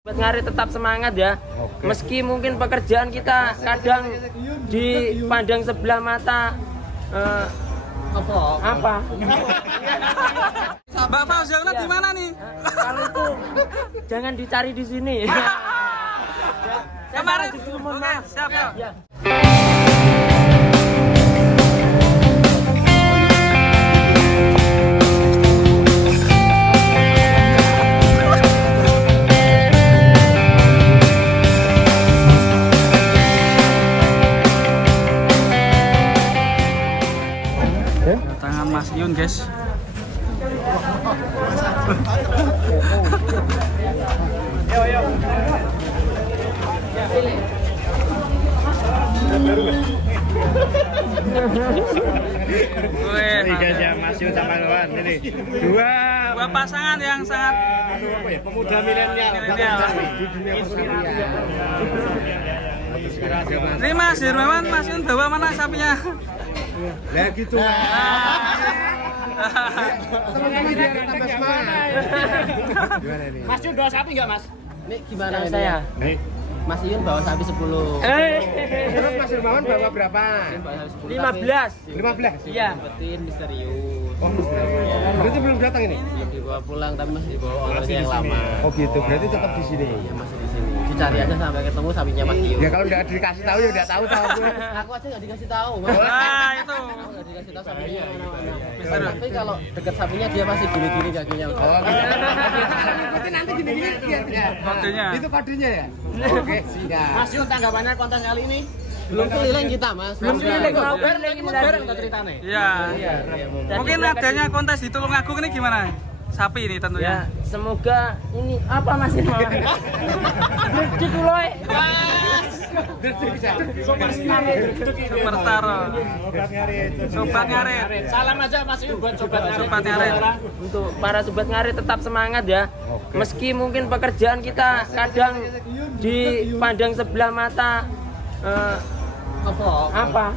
Sobat Ngarit tetap semangat ya. Meski mungkin pekerjaan kita kadang dipandang sebelah mata apa? Mbak Fauzia di mana nih? Kalau itu jangan dicari di sini. Kemarin siap ya. Tangan Mas Yun, guys. Ini guys ya, Mas Yun sama kawan ini dua pasangan yang sangat pemuda milenial di dunia persapian. Ini Mas Hermawan, Mas Yun bawa mana sapinya? Lah gitu. Teman-teman dia tambah semangat. Gimana nih? Mas Yun bawa sapi nggak Mas? Ini gimana saya? Mas Yun bawa sapi 10. Terus Mas Hermawan bawa berapa? 15. 15. Iya, betin misterius. Oh, berarti belum datang ini? Belum dibawa pulang tapi masih dibawa oleh yang lama. Oh gitu, berarti tetap di sini. Iya, masih di sini. Dicari aja sampai ketemu sapinya Mas Yun. Ya kalau nggak dikasih tahu ya nggak tahu. Aku aja nggak dikasih tahu. Nah, itu. Aku nggak dikasih tahu sapinya mana-mana. Tapi kalau deket sapinya dia masih gini-gini kakinya. Oh, berarti nanti gini-gini dia. Kodenya. Itu kodenya ya? Oke, siap. Mas Yun tanggapannya konten kali ini? Belum keliling kita, Mas. Belum keliling, mau bareng keliling ceritanya. Iya. Mungkin adanya kontes di Tulungagung ini gimana? Sapi ini tentunya. Ya, semoga ini apa Mas Irmawan? Duduk dulu. Super Taro. Sobat Ngarit. Salam aja Mas Yun buat Sobat Ngarit. Sobat Ngarit. Untuk para sobat Ngarit tetap semangat ya. Meski mungkin pekerjaan kita kadang dipandang sebelah mata apa?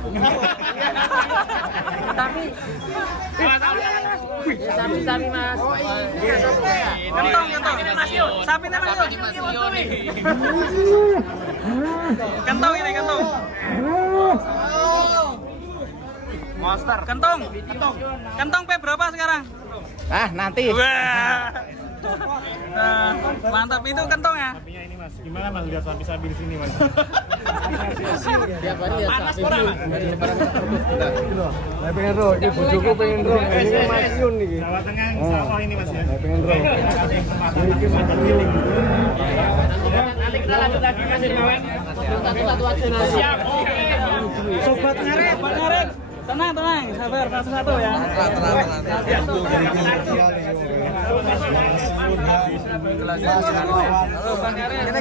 Tapi Mas. Kentong. Sapinya Mas Yun. Kentong ini, kentong. Monster. Kentong P berapa sekarang? Ah, nanti. Wah. Nah, mantap itu kentong ya. Sapinya ini Mas, gimana Mas lihat sapi-sapi di sini Mas? Tiap hari ya Panas sapi. orang, Mas. Saya pengen roh, ini bojoku pengen roh. Ini Mas Yun nih. Jawa Tengah sawah ini Mas ya. Saya pengen roh. Ini Mas Yun. Nanti kita lanjut lagi Mas Hermawan. Satu aja Mas. Siap. Oke. Sobat Ngarit. Tenang, sabar, satu ya.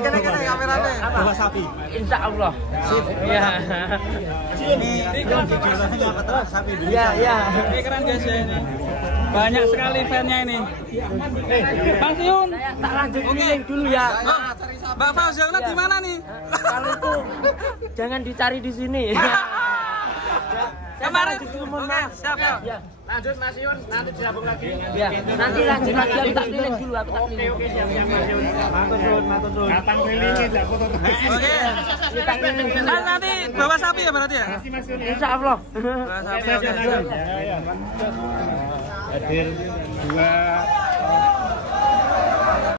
Gini kameranya. Bawa sapi. Insya Allah. Ya. Ya. Ini keren guys ya ini. Banyak sekali fannya ini. Bang Yun. Saya tak lanjut keliling dulu ya. Mbak Fauzia di mana nih? Kalau itu jangan dicari di sini. Kemarin. Oke, Siap ya. Ya. Lanjut Mas Yun, nanti disambung lagi. Ya, nanti lanjut lagi aku tak keliling dulu, aku tak keliling. Oke, siap Mas Yun. Matur suwun. Kapan kelilingnya jak foto terus. Oke. Nanti bawa sapi ya berarti ya? Mas Yun ya. Insya Allah. Bawa sapi. Oke. Hadir dua